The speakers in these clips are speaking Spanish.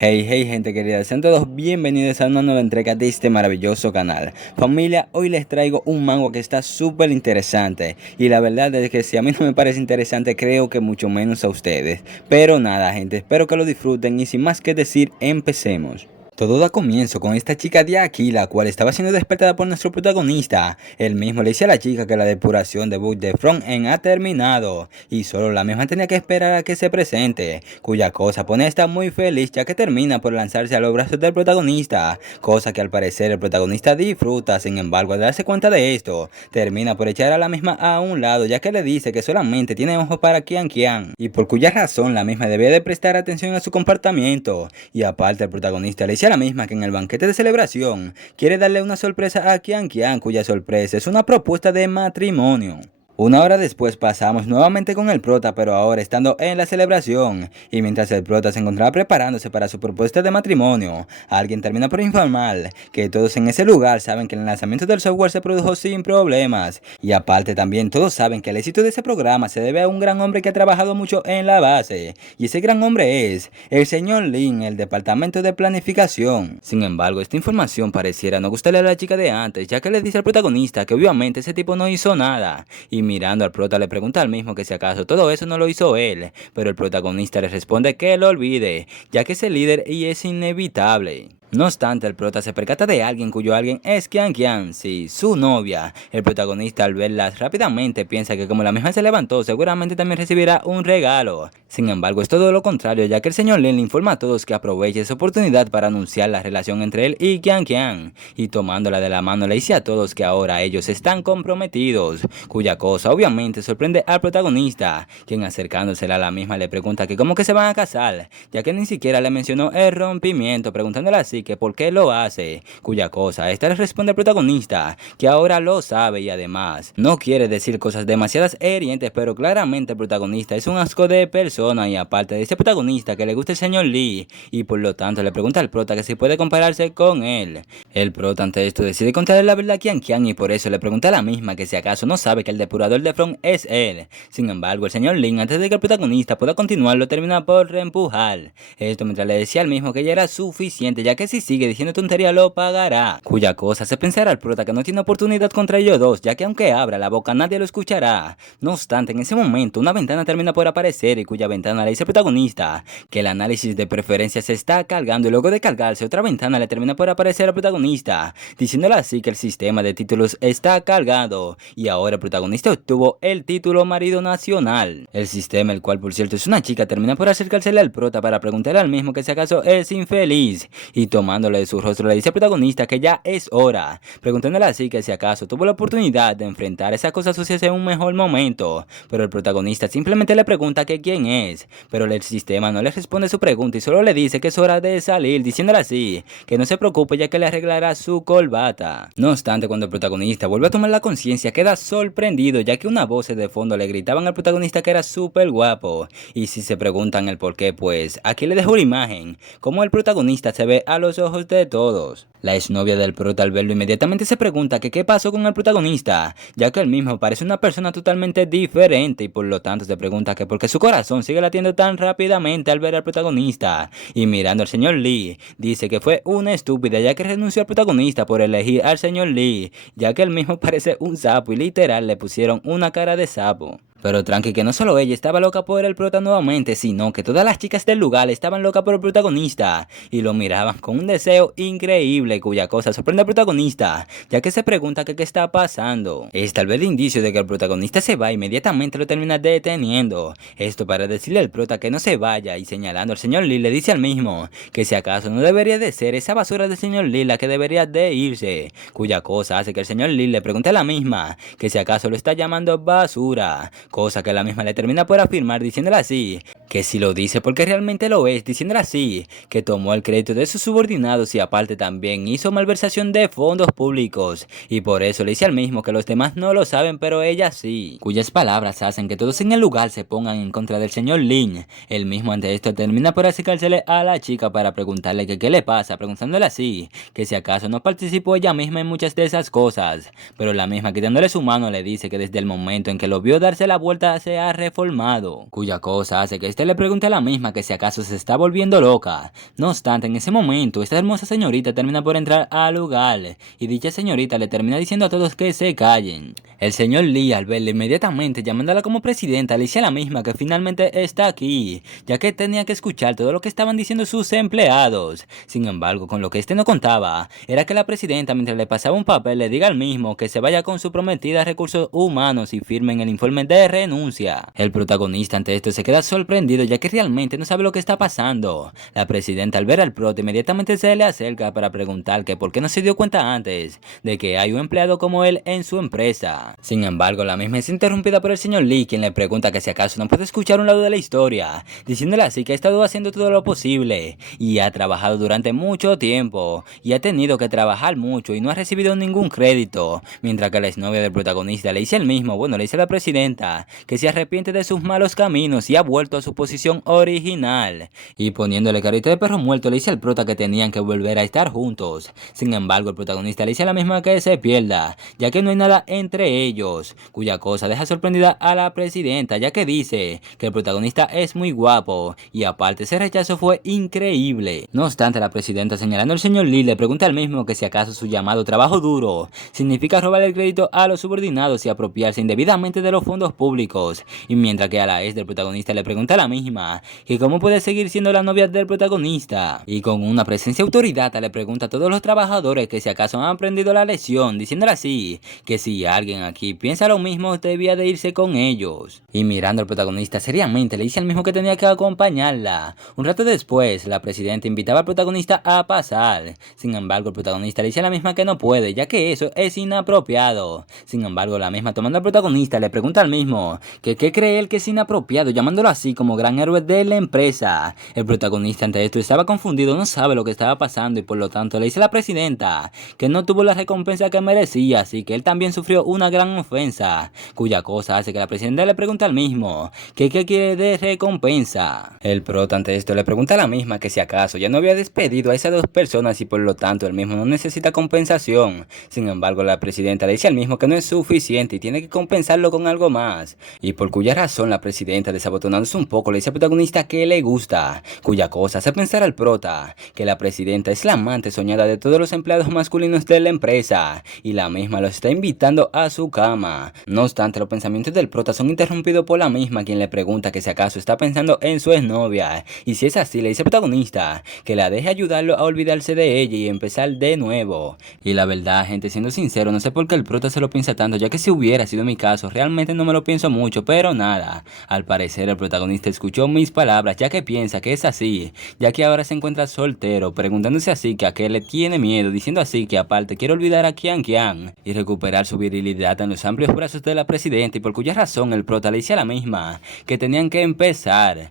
Hey, hey gente querida, sean todos bienvenidos a una nueva entrega de este maravilloso canal. Familia, hoy les traigo un manga que está súper interesante y la verdad es que si a mí no me parece interesante, creo que mucho menos a ustedes. Pero nada gente, espero que lo disfruten y sin más que decir, empecemos. Todo da comienzo con esta chica de aquí, la cual estaba siendo despertada por nuestro protagonista. Él mismo le dice a la chica que la depuración de Bug de Front-End ha terminado y solo la misma tenía que esperar a que se presente, cuya cosa pone a esta muy feliz ya que termina por lanzarse a los brazos del protagonista, cosa que al parecer el protagonista disfruta. Sin embargo, al darse cuenta de esto, termina por echar a la misma a un lado ya que le dice que solamente tiene ojos para Qian Qian y por cuya razón la misma debía de prestar atención a su comportamiento. Y aparte el protagonista le dice a la misma que en el banquete de celebración quiere darle una sorpresa a Qian Qian, cuya sorpresa es una propuesta de matrimonio. Una hora después pasamos nuevamente con el prota, pero ahora estando en la celebración, y mientras el prota se encontraba preparándose para su propuesta de matrimonio, alguien termina por informar que todos en ese lugar saben que el lanzamiento del software se produjo sin problemas, y aparte también todos saben que el éxito de ese programa se debe a un gran hombre que ha trabajado mucho en la base, y ese gran hombre es el señor Lin, el departamento de planificación. Sin embargo, esta información pareciera no gustarle a la chica de antes, ya que le dice al protagonista que obviamente ese tipo no hizo nada, y mirando al prota le pregunta al mismo que si acaso todo eso no lo hizo él, pero el protagonista le responde que lo olvide, ya que es el líder y es inevitable. No obstante, el prota se percata de alguien cuyo alguien es Qian Qian, sí, su novia. El protagonista al verla rápidamente piensa que como la misma se levantó, seguramente también recibirá un regalo. Sin embargo, es todo lo contrario, ya que el señor Lin le informa a todos que aproveche esa oportunidad para anunciar la relación entre él y Qian Qian. Y tomándola de la mano le dice a todos que ahora ellos están comprometidos, cuya cosa obviamente sorprende al protagonista, quien acercándosela a la misma le pregunta que cómo que se van a casar, ya que ni siquiera le mencionó el rompimiento, preguntándole así que por qué lo hace, cuya cosa esta le responde al protagonista que ahora lo sabe y además no quiere decir cosas demasiadas hirientes, pero claramente el protagonista es un asco de persona y aparte de ese protagonista que le gusta el señor Lee y por lo tanto le pregunta al prota que si puede compararse con él. El prota ante esto decide contarle la verdad a Qian Qian y por eso le pregunta a la misma que si acaso no sabe que el depurador de Front es él. Sin embargo, el señor Lin antes de que el protagonista pueda continuar lo termina por reempujar. Esto mientras le decía al mismo que ya era suficiente, ya que si sigue diciendo tontería lo pagará, cuya cosa hace pensar al prota que no tiene oportunidad contra ellos dos, ya que aunque abra la boca nadie lo escuchará. No obstante, en ese momento una ventana termina por aparecer y cuya ventana le dice al protagonista que el análisis de preferencias se está cargando y luego de cargarse otra ventana le termina por aparecer al protagonista, diciéndole así que el sistema de títulos está cargado y ahora el protagonista obtuvo el título marido nacional. El sistema, el cual por cierto es una chica, termina por acercársele al prota para preguntarle al mismo que si acaso es infeliz y tomándole de su rostro le dice al protagonista que ya es hora, preguntándole así que si acaso tuvo la oportunidad de enfrentar esas cosas sucias en un mejor momento, pero el protagonista simplemente le pregunta que quién es, pero el sistema no le responde su pregunta y solo le dice que es hora de salir, diciéndole así que no se preocupe ya que le arreglará su corbata. No obstante, cuando el protagonista vuelve a tomar la conciencia queda sorprendido ya que una voz de fondo le gritaban al protagonista que era súper guapo, y si se preguntan el por qué, pues aquí le dejo una imagen como el protagonista se ve a los ojos de todos. La exnovia del prota al verlo inmediatamente se pregunta que qué pasó con el protagonista, ya que él mismo parece una persona totalmente diferente y por lo tanto se pregunta que por qué su corazón sigue latiendo tan rápidamente al ver al protagonista. Y mirando al señor Lee, dice que fue una estúpida ya que renunció al protagonista por elegir al señor Lee, ya que él mismo parece un sapo y literal le pusieron una cara de sapo. Pero tranqui que no solo ella estaba loca por el prota nuevamente, sino que todas las chicas del lugar estaban locas por el protagonista y lo miraban con un deseo increíble, cuya cosa sorprende al protagonista, ya que se pregunta que qué está pasando. Es tal vez el indicio de que el protagonista se va, inmediatamente lo termina deteniendo. Esto para decirle al prota que no se vaya y señalando al señor Lee le dice al mismo que si acaso no debería de ser esa basura del señor Lee la que debería de irse, cuya cosa hace que el señor Lee le pregunte a la misma que si acaso lo está llamando basura, cosa que la misma le termina por afirmar diciéndole así que si lo dice porque realmente lo es, diciéndole así que tomó el crédito de sus subordinados y aparte también hizo malversación de fondos públicos y por eso le dice al mismo que los demás no lo saben pero ella sí, cuyas palabras hacen que todos en el lugar se pongan en contra del señor Lin. El mismo ante esto termina por acercársele a la chica para preguntarle que qué le pasa, preguntándole así que si acaso no participó ella misma en muchas de esas cosas, pero la misma quitándole su mano le dice que desde el momento en que lo vio darse la la puerta se ha reformado, cuya cosa hace que le pregunte a la misma que si acaso se está volviendo loca. No obstante, en ese momento, esta hermosa señorita termina por entrar al lugar y dicha señorita le termina diciendo a todos que se callen. El señor Lee, al verla inmediatamente llamándola como presidenta, le dice a la misma que finalmente está aquí, ya que tenía que escuchar todo lo que estaban diciendo sus empleados. Sin embargo, con lo que no contaba, era que la presidenta, mientras le pasaba un papel, le diga al mismo que se vaya con su prometida a recursos humanos y firmen el informe de renuncia. El protagonista ante esto se queda sorprendido, ya que realmente no sabe lo que está pasando. La presidenta, al ver al prota, inmediatamente se le acerca para preguntar que por qué no se dio cuenta antes de que hay un empleado como él en su empresa. Sin embargo, la misma es interrumpida por el señor Lee, quien le pregunta que si acaso no puede escuchar un lado de la historia, diciéndole así que ha estado haciendo todo lo posible y ha trabajado durante mucho tiempo y ha tenido que trabajar mucho y no ha recibido ningún crédito, mientras que la exnovia del protagonista le dice el mismo, le dice a la presidenta que se arrepiente de sus malos caminos y ha vuelto a su posición original, y poniéndole carita de perro muerto le dice al prota que tenían que volver a estar juntos. Sin embargo, el protagonista le dice a la misma que se pierda, ya que no hay nada entre ellos, cuya cosa deja sorprendida a la presidenta, ya que dice que el protagonista es muy guapo y aparte ese rechazo fue increíble. No obstante, la presidenta, señalando al señor Lee, le pregunta al mismo que si acaso su llamado trabajo duro significa robar el crédito a los subordinados y apropiarse indebidamente de los fondos públicos, y mientras que a la ex del protagonista le pregunta a la misma que cómo puede seguir siendo la novia del protagonista, y con una presencia autoridad le pregunta a todos los trabajadores que si acaso han aprendido la lección, diciéndole así que si alguien aquí piensa lo mismo debía de irse con ellos. Y mirando al protagonista seriamente le dice al mismo que tenía que acompañarla. Un rato después, la presidenta invitaba al protagonista a pasar. Sin embargo, el protagonista le dice a la misma que no puede, ya que eso es inapropiado. Sin embargo, la misma, tomando al protagonista, le pregunta al mismo que qué cree él que es inapropiado, llamándolo así como gran héroe de la empresa. El protagonista ante esto estaba confundido, no sabe lo que estaba pasando y por lo tanto le dice a la presidenta que no tuvo la recompensa que merecía, así que él también sufrió una gran ofensa, cuya cosa hace que la presidenta le pregunte al mismo que qué quiere de recompensa. El prota ante esto le pregunta a la misma que si acaso ya no había despedido a esas dos personas y por lo tanto él mismo no necesita compensación. Sin embargo, la presidenta le dice al mismo que no es suficiente y tiene que compensarlo con algo más, y por cuya razón la presidenta, desabotonándose un poco, le dice al protagonista que le gusta, cuya cosa hace pensar al prota que la presidenta es la amante soñada de todos los empleados masculinos de la empresa y la misma los está invitando a su cama. No obstante, los pensamientos del prota son interrumpidos por la misma, quien le pregunta que si acaso está pensando en su exnovia, y si es así le dice al protagonista que la deje ayudarlo a olvidarse de ella y empezar de nuevo. Y la verdad, gente, siendo sincero, no sé por qué el prota se lo piensa tanto, ya que si hubiera sido mi caso, realmente no me lo pienso mucho, pero nada, al parecer el protagonista escuchó mis palabras, ya que piensa que es así, ya que ahora se encuentra soltero, preguntándose así que a qué le tiene miedo, diciendo así que aparte quiere olvidar a Qian Qian y recuperar su virilidad en los amplios brazos de la presidenta, y por cuya razón el prota le dice a la misma que tenían que empezar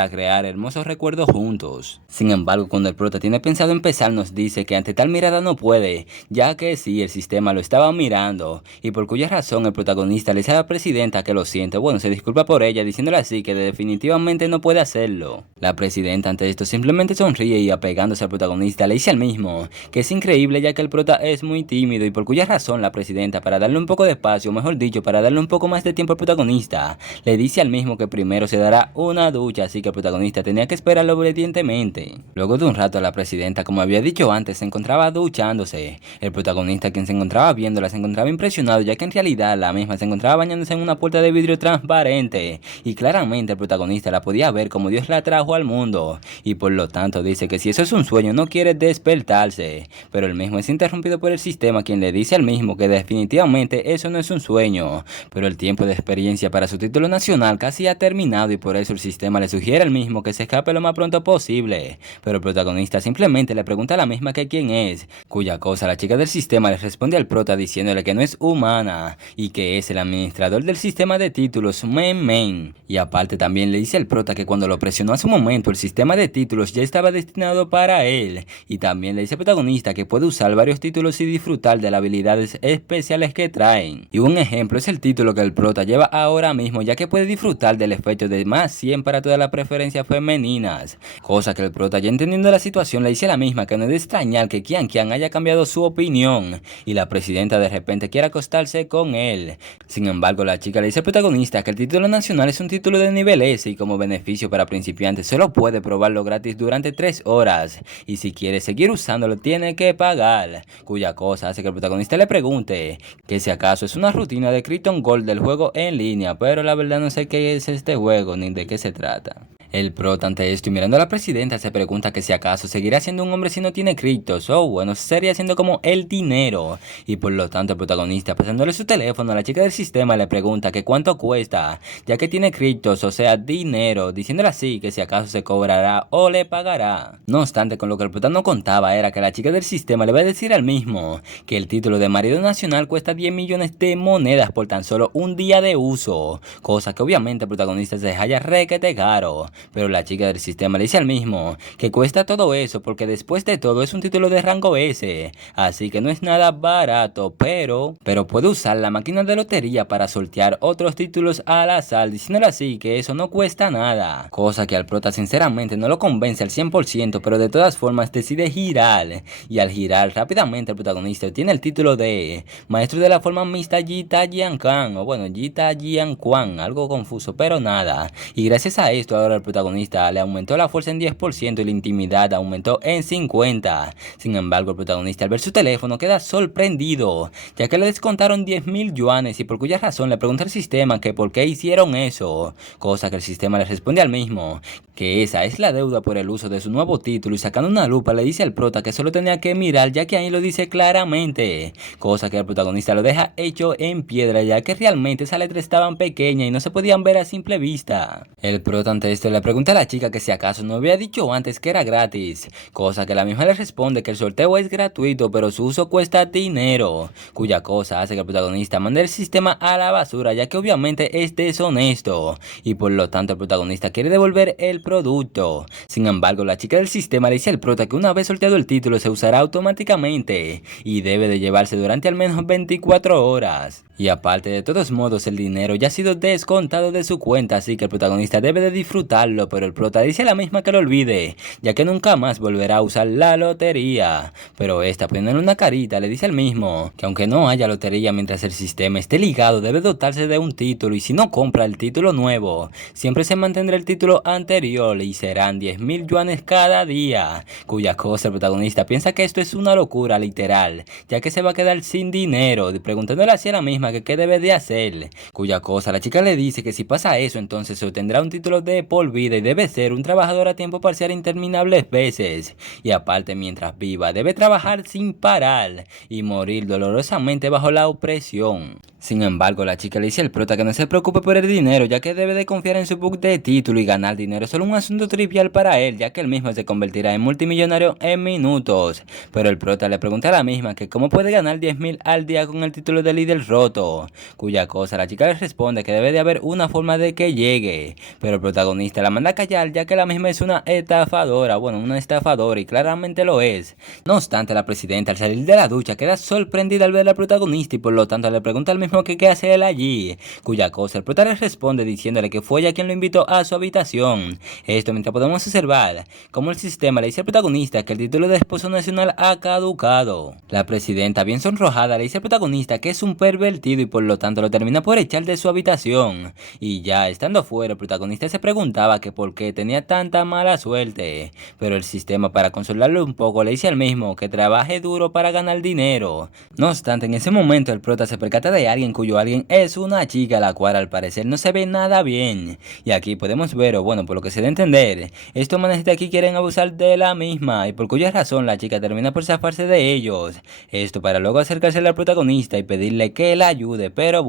a crear hermosos recuerdos juntos. Sin embargo, cuando el prota tiene pensado empezar, nos dice que ante tal mirada no puede, ya que sí, el sistema lo estaba mirando, y por cuya razón el protagonista le dice a la presidenta que lo siente, se disculpa por ella, diciéndole así que definitivamente no puede hacerlo. La presidenta ante esto simplemente sonríe y apegándose al protagonista le dice al mismo que es increíble, ya que el prota es muy tímido, y por cuya razón la presidenta, para darle un poco de espacio, mejor dicho, para darle un poco más de tiempo al protagonista, le dice al mismo que primero se dará una ducha, así que el protagonista tenía que esperarlo obedientemente. Luego de un rato, la presidenta, como había dicho antes, se encontraba duchándose. El protagonista, quien se encontraba viéndola, se encontraba impresionado, ya que en realidad la misma se encontraba bañándose en una puerta de vidrio transparente, y claramente el protagonista la podía ver como Dios la trajo al mundo, y por lo tanto dice que si eso es un sueño no quiere despertarse, pero el mismo es interrumpido por el sistema, quien le dice al mismo que definitivamente eso no es un sueño, pero el tiempo de experiencia para su título nacional casi ha terminado y por eso el sistema le sugiere al mismo que se escape lo más pronto posible, pero el protagonista simplemente le pregunta a la misma que quién es, cuya cosa la chica del sistema le responde al prota diciéndole que no es humana y que es el administrador del sistema de títulos Men, y aparte también le dice al prota que cuando lo presionó a su momento el sistema de títulos ya estaba destinado para él, y también le dice al protagonista que puede usar varios títulos y disfrutar de las habilidades especiales que traen, y un ejemplo es el título que el prota lleva ahora mismo, ya que puede disfrutar del efecto de más 100 para todas las preferencias femeninas, cosa que el prota, ya entendiendo la situación, le dice a la misma que no es de extrañar que Qian Qian haya cambiado su opinión y la presidenta de repente quiera acostarse con él. Sin embargo, la chica le dice al protagonista que el título nacional es un título de nivel S y como beneficio para principiantes solo puede probarlo gratis durante 3 horas y si quiere seguir usándolo tiene que pagar, cuya cosa hace que el protagonista le pregunte que si acaso es una rutina de Krypton Gold del juego en línea, pero la verdad no sé qué es este juego ni de qué se trata. El prota ante esto y mirando a la presidenta se pregunta que si acaso seguirá siendo un hombre si no tiene criptos o bueno, sería siendo como el dinero y por lo tanto el protagonista pasándole su teléfono a la chica del sistema le pregunta que cuánto cuesta ya que tiene criptos, o sea dinero, diciéndole así que si acaso se cobrará o le pagará. No obstante, con lo que el prota no contaba era que la chica del sistema le va a decir al mismo que el título de marido nacional cuesta 10 millones de monedas por tan solo un día de uso, cosa que obviamente el protagonista se halla requete caro. Pero la chica del sistema le dice al mismo que cuesta todo eso porque después de todo es un título de rango S, así que no es nada barato, pero puede usar la máquina de lotería para sortear otros títulos al azar, diciéndole así que eso no cuesta nada, cosa que al prota sinceramente no lo convence al 100%, pero de todas formas decide girar, y al girar rápidamente el protagonista obtiene el título de maestro de la forma mixta Jita Jian-Quan, o bueno, Jita Jian-Quan, algo confuso, pero nada, y gracias a esto ahora el protagonista le aumentó la fuerza en 10% y la intimidad aumentó en 50%. Sin embargo, el protagonista al ver su teléfono queda sorprendido, ya que le descontaron 10.000 yuanes y por cuya razón le pregunta al sistema que por qué hicieron eso, cosa que el sistema le responde al mismo, que esa es la deuda por el uso de su nuevo título y sacando una lupa le dice al prota que solo tenía que mirar ya que ahí lo dice claramente, cosa que el protagonista lo deja hecho en piedra ya que realmente esas letras estaban pequeñas y no se podían ver a simple vista. El prota ante esto le pregunta a la chica que si acaso no había dicho antes que era gratis, cosa que la misma le responde que el sorteo es gratuito pero su uso cuesta dinero, cuya cosa hace que el protagonista mande el sistema a la basura ya que obviamente es deshonesto y por lo tanto el protagonista quiere devolver el producto. Sin embargo, la chica del sistema le dice al prota que una vez sorteado el título se usará automáticamente y debe de llevarse durante al menos 24 horas. Y aparte de todos modos el dinero ya ha sido descontado de su cuenta, así que el protagonista debe de disfrutarlo, pero el prota dice a la misma que lo olvide, ya que nunca más volverá a usar la lotería. Pero esta poniéndole una carita le dice al mismo que aunque no haya lotería mientras el sistema esté ligado debe dotarse de un título y si no compra el título nuevo, siempre se mantendrá el título anterior y serán 10.000 yuanes cada día, cuya cosa el protagonista piensa que esto es una locura literal, ya que se va a quedar sin dinero, preguntándole así a la misma que qué debe de hacer, cuya cosa la chica le dice que si pasa eso entonces se obtendrá un título de por vida y debe ser un trabajador a tiempo parcial interminables veces, y aparte mientras viva debe trabajar sin parar y morir dolorosamente bajo la opresión. Sin embargo, la chica le dice al prota que no se preocupe por el dinero, ya que debe de confiar en su book de título y ganar dinero es solo un asunto trivial para él, ya que él mismo se convertirá en multimillonario en minutos. Pero el prota le pregunta a la misma que cómo puede ganar 10.000 al día con el título de líder roto, cuya cosa la chica le responde que debe de haber una forma de que llegue, pero el protagonista la manda a callar ya que la misma es una estafadora, una estafadora y claramente lo es. No obstante, la presidenta al salir de la ducha queda sorprendida al ver al protagonista y por lo tanto le pregunta al mismo que qué hace él allí, cuya cosa el prota le responde diciéndole que fue ella quien lo invitó a su habitación. Esto mientras podemos observar cómo el sistema le dice al protagonista que el título de esposo nacional ha caducado. La presidenta bien sonrojada le dice al protagonista que es un pervertido y por lo tanto lo termina por echar de su habitación. Y ya estando fuera el protagonista se preguntaba que por qué tenía tanta mala suerte, pero el sistema para consolarlo un poco le dice al mismo que trabaje duro para ganar dinero. No obstante, en ese momento el prota se percata de alguien cuyo alguien es una chica la cual al parecer no se ve nada bien. Y aquí podemos ver, o por lo que se da a entender, estos manes de aquí quieren abusar de la misma y por cuya razón la chica termina por zafarse de ellos. Esto para luego acercarse al protagonista y pedirle que la ayude, pero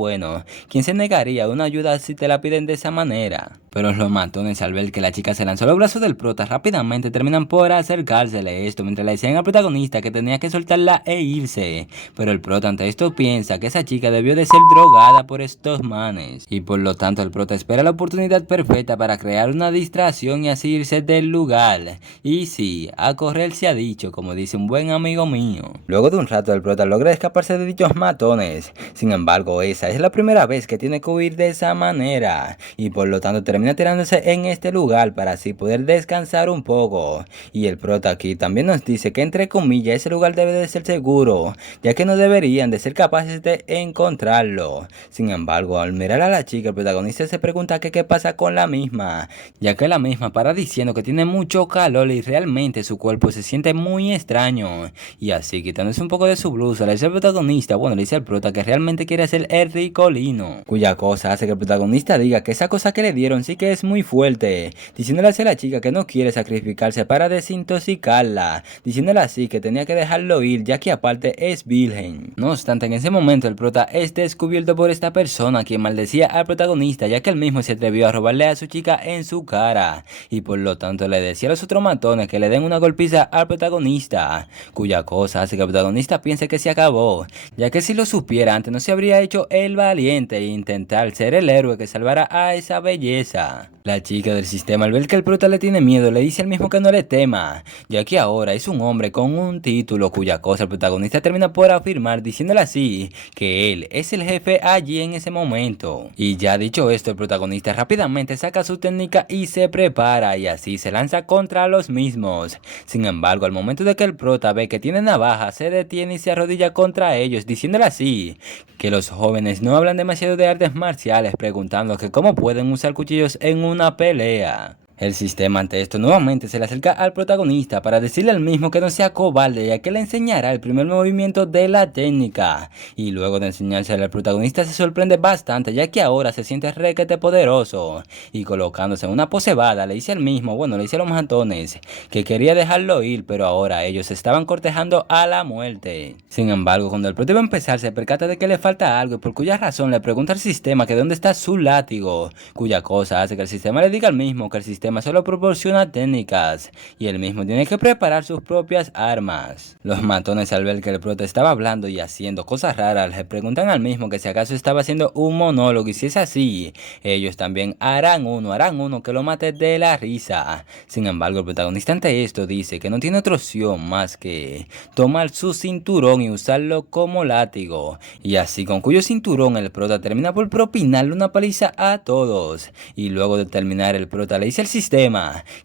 ¿quién se negaría a una ayuda si te la piden de esa manera? Pero los matones al ver que la chica se lanzó a los brazos del prota rápidamente terminan por acercársele esto mientras le decían al protagonista que tenía que soltarla e irse. Pero el prota ante esto piensa que esa chica debió de ser drogada por estos manes y por lo tanto el prota espera la oportunidad perfecta para crear una distracción y así irse del lugar. Y sí, a correr se ha dicho, como dice un buen amigo mío. Luego de un rato el prota logra escaparse de dichos matones. Sin Sin embargo, esa es la primera vez que tiene que huir de esa manera y por lo tanto termina tirándose en este lugar para así poder descansar un poco. Y el prota aquí también nos dice que entre comillas ese lugar debe de ser seguro, ya que no deberían de ser capaces de encontrarlo. Sin embargo, al mirar a la chica, el protagonista se pregunta que qué pasa con la misma, ya que la misma para diciendo que tiene mucho calor y realmente su cuerpo se siente muy extraño. Y así quitándose un poco de su blusa, le dice al protagonista, bueno, le dice al prota que realmente quiere ser el ricolino, cuya cosa hace que el protagonista diga que esa cosa que le dieron sí que es muy fuerte, diciéndole así a la chica que no quiere sacrificarse para desintoxicarla, diciéndole así que tenía que dejarlo ir ya que aparte es virgen. No obstante, en ese momento el prota es descubierto por esta persona quien maldecía al protagonista, ya que él mismo se atrevió a robarle a su chica en su cara y por lo tanto le decía a los otros matones que le den una golpiza al protagonista, cuya cosa hace que el protagonista piense que se acabó, ya que si lo supiera antes no se habría hecho el valiente e intentar ser el héroe que salvara a esa belleza. La chica del sistema, al ver que el prota le tiene miedo, le dice al mismo que no le tema, ya que ahora es un hombre con un título, cuya cosa el protagonista termina por afirmar diciéndole así que él es el jefe allí en ese momento. Y ya dicho esto, el protagonista rápidamente saca su técnica y se prepara y así se lanza contra los mismos. Sin embargo, al momento de que el prota ve que tiene navaja, se detiene y se arrodilla contra ellos diciéndole así que los jóvenes no hablan demasiado de artes marciales, preguntando que cómo pueden usar cuchillos en una pelea. El sistema ante esto nuevamente se le acerca al protagonista para decirle al mismo que no sea cobarde, ya que le enseñará el primer movimiento de la técnica. Y luego de enseñárselo al protagonista se sorprende bastante, ya que ahora se siente requete poderoso. Y colocándose en una pose bada le dice al mismo, bueno, le dice a los matones, que quería dejarlo ir, pero ahora ellos estaban cortejando a la muerte. Sin embargo, cuando el prota iba a empezar se percata de que le falta algo y por cuya razón le pregunta al sistema que dónde está su látigo, cuya cosa hace que el sistema le diga al mismo que el sistema solo proporciona técnicas y él mismo tiene que preparar sus propias armas. Los matones al ver que el prota estaba hablando y haciendo cosas raras le preguntan al mismo que si acaso estaba haciendo un monólogo y si es así, ellos también harán uno que lo mate de la risa. Sin embargo, el protagonista ante esto dice que no tiene otra opción más que tomar su cinturón y usarlo como látigo. Y así con cuyo cinturón el prota termina por propinarle una paliza a todos. Y luego de terminar el prota le dice al sistema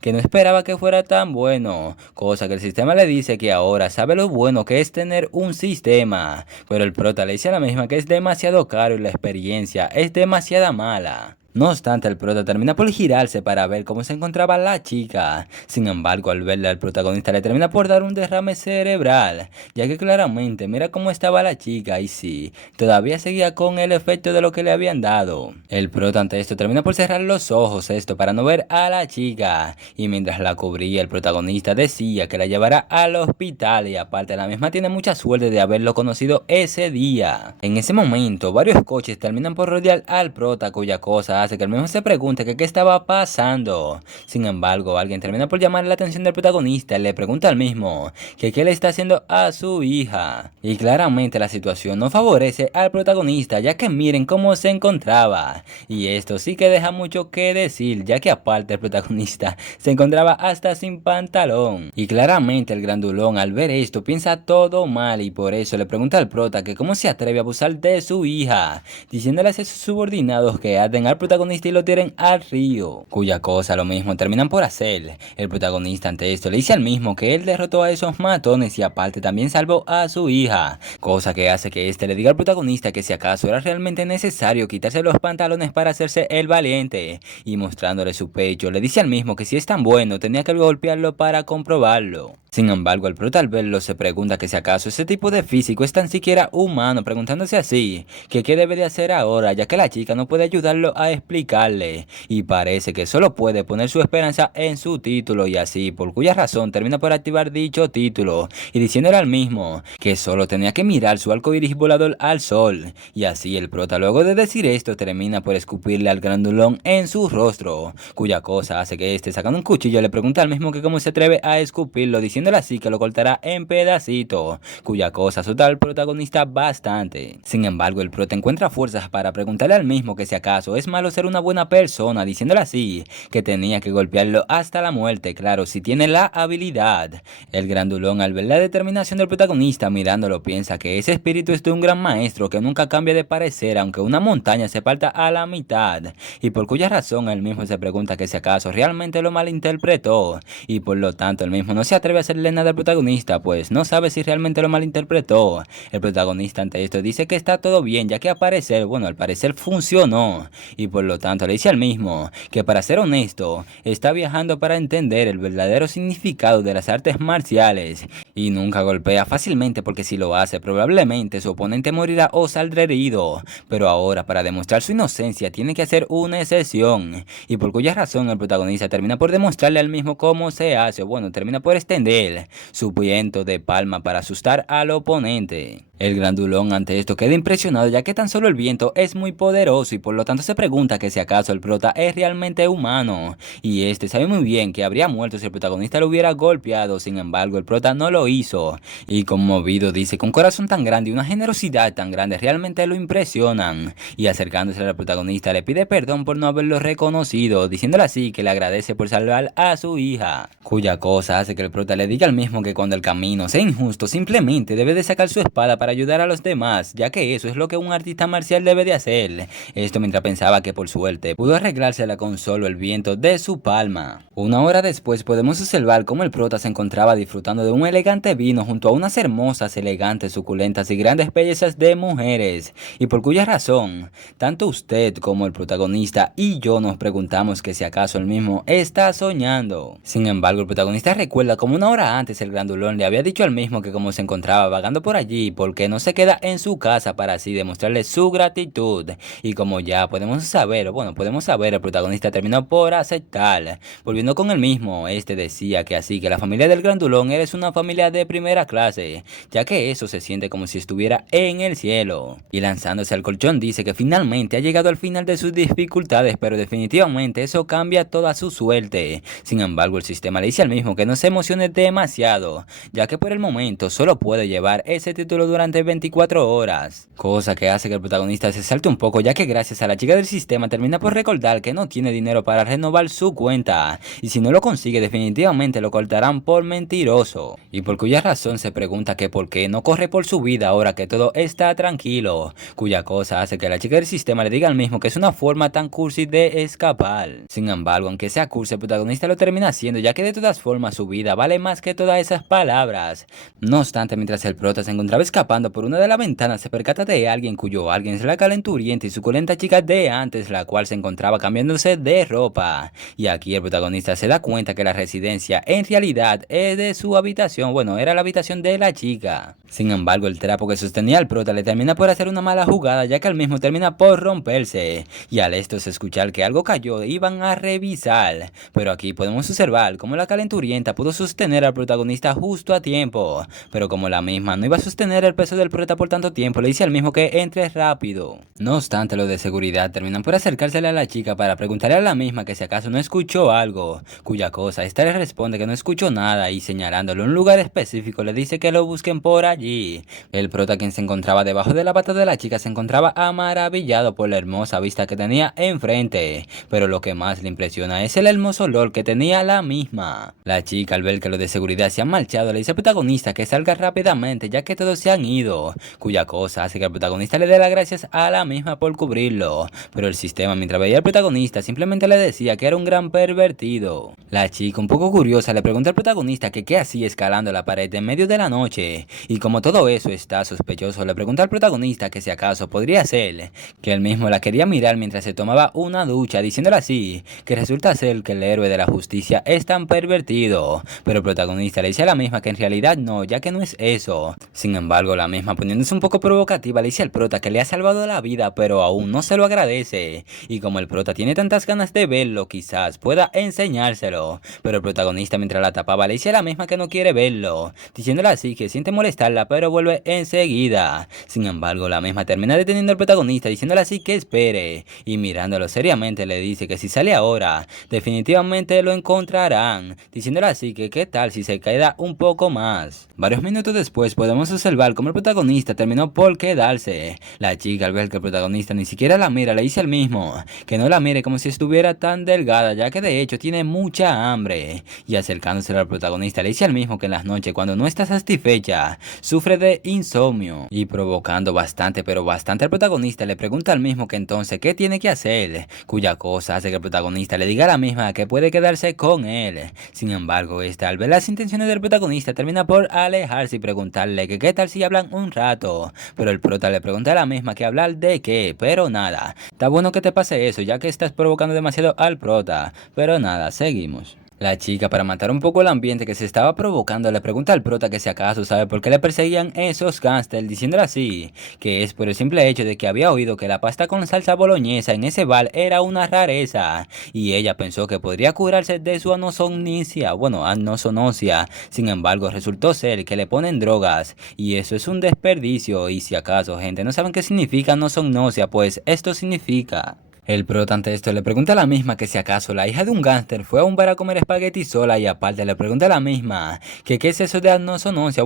que no esperaba que fuera tan bueno, cosa que el sistema le dice que ahora sabe lo bueno que es tener un sistema, pero el prota le dice a la misma que es demasiado caro y la experiencia es demasiado mala. No obstante, el prota termina por girarse para ver cómo se encontraba la chica. Sin embargo, al verla, el protagonista le termina por dar un derrame cerebral, ya que claramente mira cómo estaba la chica y sí, todavía seguía con el efecto de lo que le habían dado. El prota ante esto termina por cerrar los ojos para no ver a la chica, y mientras la cubría el protagonista decía que la llevará al hospital y aparte la misma tiene mucha suerte de haberlo conocido ese día. En ese momento, varios coches terminan por rodear al prota, cuya cosa hace que el mismo se pregunte que qué estaba pasando. Sin embargo, alguien termina por llamar la atención del protagonista y le pregunta al mismo que qué le está haciendo a su hija. Y claramente la situación no favorece al protagonista, ya que miren cómo se encontraba. Y esto sí que deja mucho que decir, ya que aparte el protagonista se encontraba hasta sin pantalón. Y claramente el grandulón al ver esto piensa todo mal y por eso le pregunta al prota que cómo se atreve a abusar de su hija, diciéndole a sus subordinados que aten al protagonista y lo tiren al río, cuya cosa lo mismo terminan por hacer. El protagonista ante esto le dice al mismo que él derrotó a esos matones y aparte también salvó a su hija, cosa que hace que este le diga al protagonista que si acaso era realmente necesario quitarse los pantalones para hacerse el valiente, y mostrándole su pecho le dice al mismo que si es tan bueno tenía que golpearlo para comprobarlo. Sin embargo, el prota al verlo se pregunta que si acaso ese tipo de físico es tan siquiera humano, preguntándose así que qué debe de hacer ahora, ya que la chica no puede ayudarlo a explicarle y parece que solo puede poner su esperanza en su título y así, por cuya razón termina por activar dicho título y diciéndole al mismo que solo tenía que mirar su arco iris volador al sol. Y así el prota luego de decir esto termina por escupirle al grandulón en su rostro, cuya cosa hace que este sacando un cuchillo le pregunta al mismo que cómo se atreve a escupirlo, diciendo diciéndole así que lo cortará en pedacitos, cuya cosa asusta al protagonista bastante. Sin embargo, el prota encuentra fuerzas para preguntarle al mismo que si acaso es malo ser una buena persona, diciéndole así que tenía que golpearlo hasta la muerte, claro, si tiene la habilidad. El grandulón, al ver la determinación del protagonista mirándolo, piensa que ese espíritu es de un gran maestro que nunca cambia de parecer aunque una montaña se parta a la mitad, y por cuya razón él mismo se pregunta que si acaso realmente lo malinterpretó, y por lo tanto él mismo no se atreve a hacerle nada al protagonista, pues no sabe si realmente lo malinterpretó. El protagonista ante esto dice que está todo bien, ya que al parecer funcionó, y por lo tanto le dice al mismo que, para ser honesto, está viajando para entender el verdadero significado de las artes marciales, y nunca golpea fácilmente porque si lo hace probablemente su oponente morirá o saldrá herido, pero ahora para demostrar su inocencia tiene que hacer una excepción, y por cuya razón el protagonista termina por demostrarle al mismo cómo se hace, termina por extender su viento de palma para asustar al oponente. El grandulón ante esto queda impresionado, ya que tan solo el viento es muy poderoso, y por lo tanto se pregunta que si acaso el prota es realmente humano, y este sabe muy bien que habría muerto si el protagonista lo hubiera golpeado. Sin embargo, el prota no lo hizo, y conmovido dice que un corazón tan grande y una generosidad tan grande realmente lo impresionan, y acercándose al protagonista le pide perdón por no haberlo reconocido, diciéndole así que le agradece por salvar a su hija, cuya cosa hace que el prota le diga al mismo que cuando el camino sea injusto simplemente debe de sacar su espada para ayudar a los demás, ya que eso es lo que un artista marcial debe de hacer. Esto mientras pensaba que por suerte pudo arreglársela con solo el viento de su palma. Una hora después podemos observar cómo el prota se encontraba disfrutando de un elegante vino junto a unas hermosas, elegantes, suculentas y grandes bellezas de mujeres, y por cuya razón tanto usted como el protagonista y yo nos preguntamos que si acaso el mismo está soñando. Sin embargo, el protagonista recuerda como una hora antes el grandulón le había dicho al mismo que como se encontraba vagando por allí, porque no se queda en su casa para así demostrarle su gratitud, y como ya podemos saber, el protagonista terminó por aceptar. Volviendo con el mismo, este decía que así que la familia del grandulón eres una familia de primera clase, ya que eso se siente como si estuviera en el cielo, y lanzándose al colchón dice que finalmente ha llegado al final de sus dificultades, pero definitivamente eso cambia toda su suerte. Sin embargo, el sistema le dice al mismo que no se emocione demasiado, ya que por el momento solo puede llevar ese título durante 24 horas, cosa que hace que el protagonista se salte un poco, ya que gracias a la chica del sistema termina por recordar que no tiene dinero para renovar su cuenta, y si no lo consigue definitivamente lo cortarán por mentiroso, y por cuya razón se pregunta que por qué no corre por su vida ahora que todo está tranquilo, cuya cosa hace que la chica del sistema le diga al mismo que es una forma tan cursi de escapar. Sin embargo, aunque sea cursi, el protagonista lo termina haciendo, ya que de todas formas su vida vale más que todas esas palabras. No obstante, mientras el prota se encontraba escapando por una de las ventanas, se percata de alguien cuyo alguien es la calenturienta y suculenta chica de antes, la cual se encontraba cambiándose de ropa, y aquí el protagonista se da cuenta que la residencia en realidad es de su habitación, era la habitación de la chica. Sin embargo, el trapo que sostenía al prota le termina por hacer una mala jugada, ya que al mismo termina por romperse, y al esto se escuchar que algo cayó e iban a revisar, pero aquí podemos observar cómo la calenturienta pudo sostener al protagonista justo a tiempo, pero como la misma no iba a sostener el peso del prota por tanto tiempo, le dice al mismo que entre rápido. No obstante, los de seguridad terminan por acercársele a la chica para preguntarle a la misma que si acaso no escuchó algo, cuya cosa esta le responde que no escuchó nada, y señalándole un lugar específico le dice que lo busquen por allí. El prota, quien se encontraba debajo de la pata de la chica, se encontraba maravillado por la hermosa vista que tenía enfrente, pero lo que más le impresiona es el hermoso olor que tenía la misma. La chica, al ver que los de seguridad se han marchado, le dice al protagonista que salga rápidamente, ya que todos se han ido, cuya cosa hace que el protagonista le dé las gracias a la misma por cubrirlo, pero el sistema, mientras veía al protagonista, simplemente le decía que era un gran pervertido. La chica, un poco curiosa, le pregunta al protagonista que qué hacía escalando la pared en medio de la noche, y como todo eso está sospechoso, le pregunta al protagonista que si acaso podría ser que él mismo la quería mirar mientras se tomaba una ducha, diciéndole así que resulta ser que el héroe de la justicia es tan pervertido, pero el protagonista le dice a la misma que en realidad no, ya que no es eso. Sin embargo, Luego la misma poniéndose un poco provocativa le dice al prota que le ha salvado la vida pero aún no se lo agradece, y como el prota tiene tantas ganas de verlo quizás pueda enseñárselo, pero el protagonista mientras la tapaba le dice a la misma que no quiere verlo, diciéndole así que siente molestarla pero vuelve enseguida. Sin embargo la misma termina deteniendo al protagonista diciéndole así que espere, y mirándolo seriamente le dice que si sale ahora definitivamente lo encontrarán, diciéndole así que qué tal si se queda un poco más. Varios minutos después podemos observar cómo el protagonista terminó por quedarse. La chica al ver que el protagonista ni siquiera la mira le dice al mismo que no la mire como si estuviera tan delgada, ya que de hecho tiene mucha hambre, y acercándose al protagonista le dice al mismo que en las noches cuando no está satisfecha sufre de insomnio, y provocando bastante pero bastante al protagonista le pregunta al mismo que entonces qué tiene que hacer, cuya cosa hace que el protagonista le diga a la misma que puede quedarse con él. Sin embargo esta al ver las intenciones del protagonista termina por alejarse y preguntarle que qué tal si hablan un rato, pero el prota le pregunta a la misma que hablar de qué, pero nada, está bueno que te pase eso ya que estás provocando demasiado al prota, pero nada, seguimos. La chica, para matar un poco el ambiente que se estaba provocando, le pregunta al prota que si acaso sabe por qué le perseguían esos gángsters, diciéndole así, que es por el simple hecho de que había oído que la pasta con salsa boloñesa en ese bar era una rareza, y ella pensó que podría curarse de su anosognosia, sin embargo resultó ser que le ponen drogas, y eso es un desperdicio, y si acaso gente no saben qué significa anosognosia, pues esto significa... El prota ante esto le pregunta a la misma que si acaso la hija de un gángster fue a un bar a comer espagueti sola, y aparte le pregunta a la misma que qué es eso de anosognosia,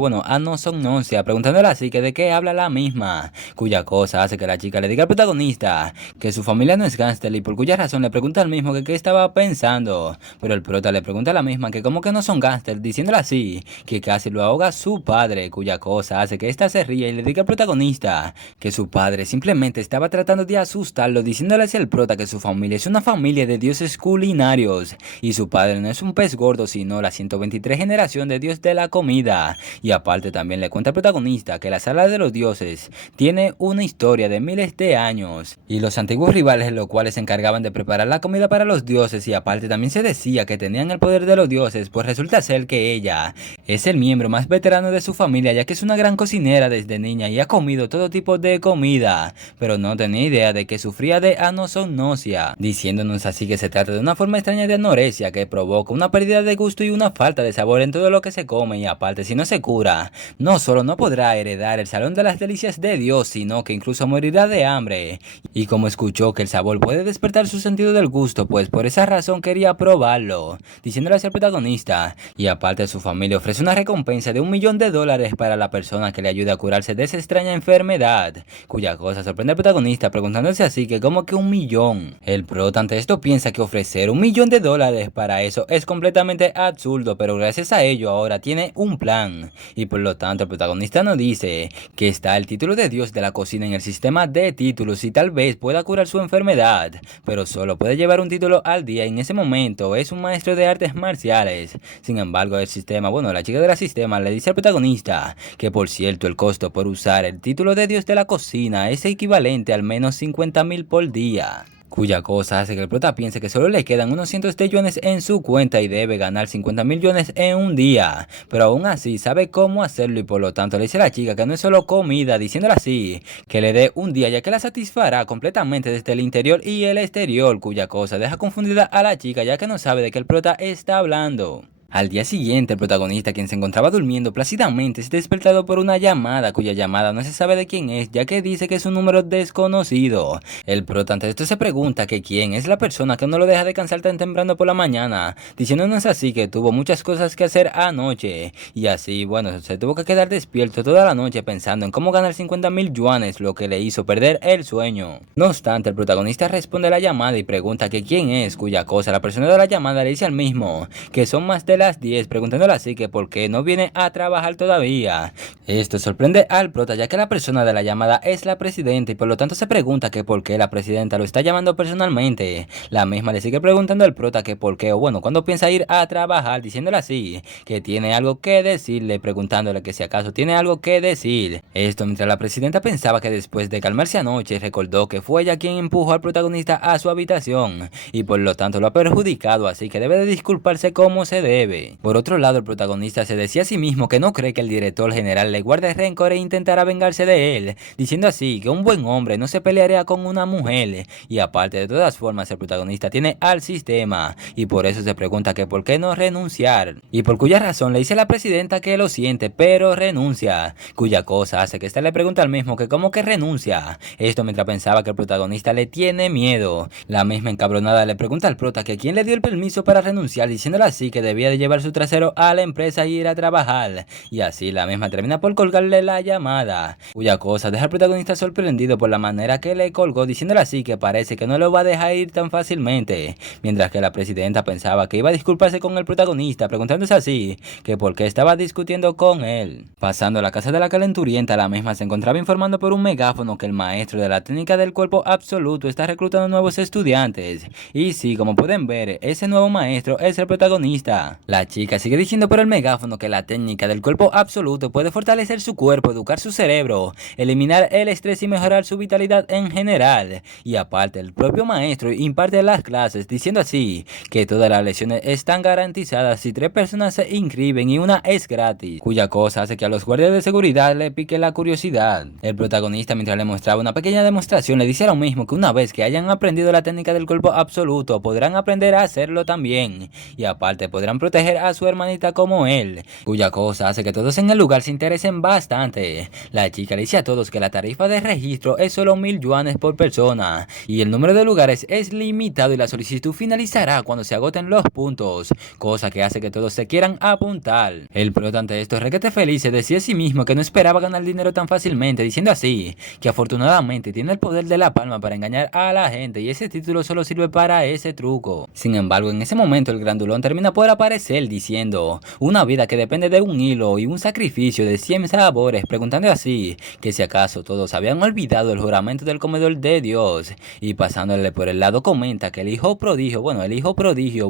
preguntándole así que de qué habla la misma, cuya cosa hace que la chica le diga al protagonista que su familia no es gángster y por cuya razón le pregunta al mismo que qué estaba pensando, pero el prota le pregunta a la misma que cómo que no son gángster, diciéndole así que casi lo ahoga su padre, cuya cosa hace que ésta se ríe y le diga al protagonista que su padre simplemente estaba tratando de asustarlo, diciéndole así al prota que su familia es una familia de dioses culinarios y su padre no es un pez gordo sino la 123 generación de dios de la comida, y aparte también le cuenta al protagonista que la sala de los dioses tiene una historia de miles de años y los antiguos rivales los cuales se encargaban de preparar la comida para los dioses, y aparte también se decía que tenían el poder de los dioses, pues resulta ser que ella es el miembro más veterano de su familia ya que es una gran cocinera desde niña y ha comido todo tipo de comida, pero no tenía idea de que sufría de anosognosia, diciéndonos así que se trata de una forma extraña de anorexia que provoca una pérdida de gusto y una falta de sabor en todo lo que se come, y aparte si no se cura, no solo no podrá heredar el salón de las delicias de Dios, sino que incluso morirá de hambre. Y como escuchó que el sabor puede despertar su sentido del gusto, pues por esa razón quería probarlo, diciéndole al protagonista, y aparte su familia ofrece una recompensa de $1.000.000 para la persona que le ayude a curarse de esa extraña enfermedad, cuya cosa sorprende al protagonista preguntándose así que como que $1.000.000. El prota ante esto piensa que ofrecer $1.000.000 para eso es completamente absurdo, pero gracias a ello ahora tiene un plan, y por lo tanto el protagonista nos dice que está el título de Dios de la cocina en el sistema de títulos y tal vez pueda curar su enfermedad, pero solo puede llevar un título al día y en ese momento es un maestro de artes marciales. Sin embargo la chica del sistema le dice al protagonista que por cierto el costo por usar el título de Dios de la cocina es equivalente al menos 50.000 por día, cuya cosa hace que el prota piense que solo le quedan unos cientos de yuanes en su cuenta y debe ganar 50.000 yuanes en un día, pero aún así sabe cómo hacerlo y por lo tanto le dice a la chica que no es solo comida, diciéndole así que le dé un día ya que la satisfará completamente desde el interior y el exterior, cuya cosa deja confundida a la chica ya que no sabe de qué el prota está hablando. Al día siguiente, el protagonista, quien se encontraba durmiendo plácidamente, es despertado por una llamada, cuya llamada no se sabe de quién es, ya que dice que es un número desconocido. El prota ante esto se pregunta que quién es la persona que no lo deja descansar tan temprano por la mañana, diciéndonos así que tuvo muchas cosas que hacer anoche, y así, se tuvo que quedar despierto toda la noche pensando en cómo ganar 50.000 yuanes, lo que le hizo perder el sueño. No obstante, el protagonista responde a la llamada y pregunta que quién es, cuya cosa la persona de la llamada le dice al mismo que son más de las 10, preguntándole así que por qué no viene a trabajar todavía. Esto sorprende al prota ya que la persona de la llamada es la presidenta y por lo tanto se pregunta que por qué la presidenta lo está llamando personalmente. La misma le sigue preguntando al prota que por qué cuándo piensa ir a trabajar, diciéndole así que tiene algo que decirle, preguntándole que si acaso tiene algo que decir. Esto mientras la presidenta pensaba que después de calmarse anoche recordó que fue ella quien empujó al protagonista a su habitación y por lo tanto lo ha perjudicado, así que debe de disculparse como se debe. debe. Por otro lado, el protagonista se decía a sí mismo que no cree que el director general le guarde rencor e intentará vengarse de él, diciendo así que un buen hombre no se pelearía con una mujer. Y aparte, de todas formas, el protagonista tiene al sistema y por eso se pregunta que por qué no renunciar, y por cuya razón le dice a la presidenta que lo siente pero renuncia, cuya cosa hace que ésta le pregunta al mismo que cómo que renuncia, esto mientras pensaba que el protagonista le tiene miedo. La misma encabronada le pregunta al prota que quién le dio el permiso para renunciar, diciéndole así que debía de llevar su trasero a la empresa y ir a trabajar, y así la misma termina por colgarle la llamada, cuya cosa deja al protagonista sorprendido por la manera que le colgó, diciéndole así que parece que no lo va a dejar ir tan fácilmente, mientras que la presidenta pensaba que iba a disculparse con el protagonista, preguntándose así que por qué estaba discutiendo con él. Pasando a la casa de la calenturienta, la misma se encontraba informando por un megáfono que el maestro de la técnica del cuerpo absoluto está reclutando nuevos estudiantes, y sí, como pueden ver, ese nuevo maestro es el protagonista. La chica sigue diciendo por el megáfono que la técnica del cuerpo absoluto puede fortalecer su cuerpo, educar su cerebro, eliminar el estrés y mejorar su vitalidad en general, y aparte el propio maestro imparte las clases diciendo así que todas las lecciones están garantizadas si 3 personas se inscriben y una es gratis, cuya cosa hace que a los guardias de seguridad le pique la curiosidad. El protagonista, mientras le mostraba una pequeña demostración, le dice lo mismo que una vez que hayan aprendido la técnica del cuerpo absoluto podrán aprender a hacerlo también, y aparte podrán proteger a su hermanita como él, cuya cosa hace que todos en el lugar se interesen bastante. La chica le dice a todos que la tarifa de registro es solo 1000 yuanes por persona y el número de lugares es limitado y la solicitud finalizará cuando se agoten los puntos, cosa que hace que todos se quieran apuntar. El prota ante esto requete feliz se decía a sí mismo que no esperaba ganar dinero tan fácilmente, diciendo así que afortunadamente tiene el poder de la palma para engañar a la gente y ese título solo sirve para ese truco. Sin embargo, en ese momento el grandulón termina por aparecer diciendo una vida que depende de un hilo y un sacrificio de 100 sabores, preguntando así que si acaso todos habían olvidado el juramento del comedor de Dios, y pasándole por el lado comenta que el hijo prodigio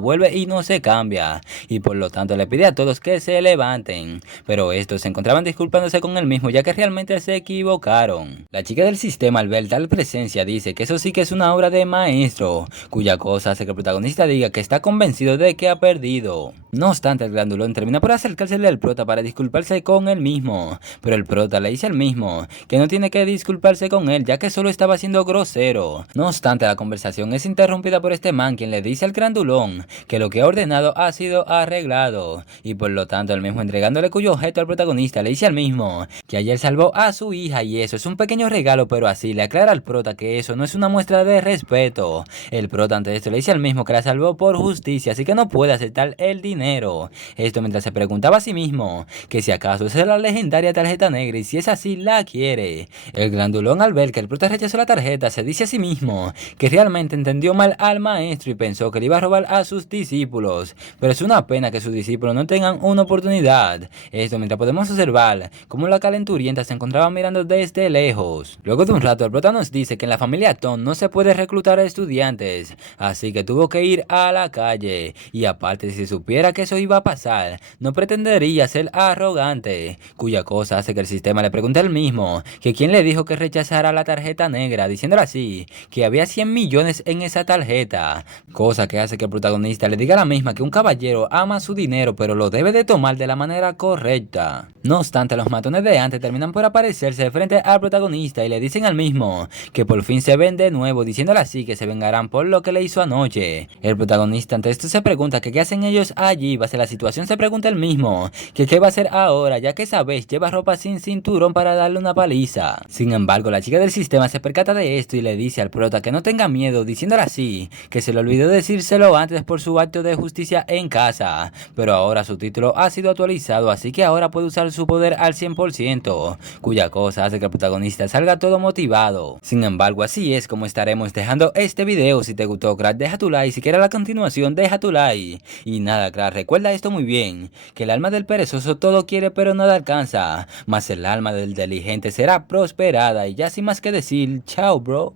vuelve y no se cambia, y por lo tanto le pide a todos que se levanten, pero estos se encontraban disculpándose con él mismo ya que realmente se equivocaron. La chica del sistema al ver tal presencia dice que eso sí que es una obra de maestro, cuya cosa hace que el protagonista diga que está convencido de que ha perdido. No obstante, el grandulón termina por acercársele al prota para disculparse con él mismo, pero el prota le dice al mismo que no tiene que disculparse con él ya que solo estaba siendo grosero. No obstante, la conversación es interrumpida por este man, quien le dice al grandulón que lo que ha ordenado ha sido arreglado, y por lo tanto el mismo entregándole cuyo objeto al protagonista le dice al mismo que ayer salvó a su hija y eso es un pequeño regalo, pero así le aclara al prota que eso no es una muestra de respeto. El prota ante esto le dice al mismo que la salvó por justicia, así que no puede aceptar el dinero. Esto mientras se preguntaba a sí mismo que si acaso esa es la legendaria tarjeta negra y si es así la quiere. El grandulón al ver que el prota rechazó la tarjeta se dice a sí mismo que realmente entendió mal al maestro y pensó que le iba a robar a sus discípulos, pero es una pena que sus discípulos no tengan una oportunidad. Esto mientras podemos observar cómo la calenturienta se encontraba mirando desde lejos. Luego de un rato el prota nos dice que en la familia Tom no se puede reclutar a estudiantes, así que tuvo que ir a la calle, y aparte si supiera que eso iba a pasar no pretendería ser arrogante, cuya cosa hace que el sistema le pregunte al mismo que quién le dijo que rechazara la tarjeta negra, diciéndole así que había 100 millones en esa tarjeta, cosa que hace que el protagonista le diga a la misma que un caballero ama su dinero pero lo debe de tomar de la manera correcta. No obstante, los matones de antes terminan por aparecerse frente al protagonista y le dicen al mismo que por fin se ven de nuevo, diciéndole así que se vengarán por lo que le hizo anoche. El protagonista ante esto se pregunta que qué hacen ellos allí. Base la situación se pregunta el mismo que qué va a hacer ahora, ya que esa vez lleva ropa sin cinturón para darle una paliza. Sin embargo, la chica del sistema se percata de esto y le dice al prota que no tenga miedo, diciéndole así que se le olvidó decírselo antes por su acto de justicia en casa, pero ahora su título ha sido actualizado, así que ahora puede usar su poder al 100%, cuya cosa hace que el protagonista salga todo motivado. Sin embargo, así es como estaremos dejando este video. Si te gustó, crack, deja tu like. Si quieres la continuación, deja tu like. Y nada, crack, recuerda esto muy bien, que el alma del perezoso todo quiere pero nada alcanza, mas el alma del diligente será prosperada. Y ya sin más que decir, chao, bro.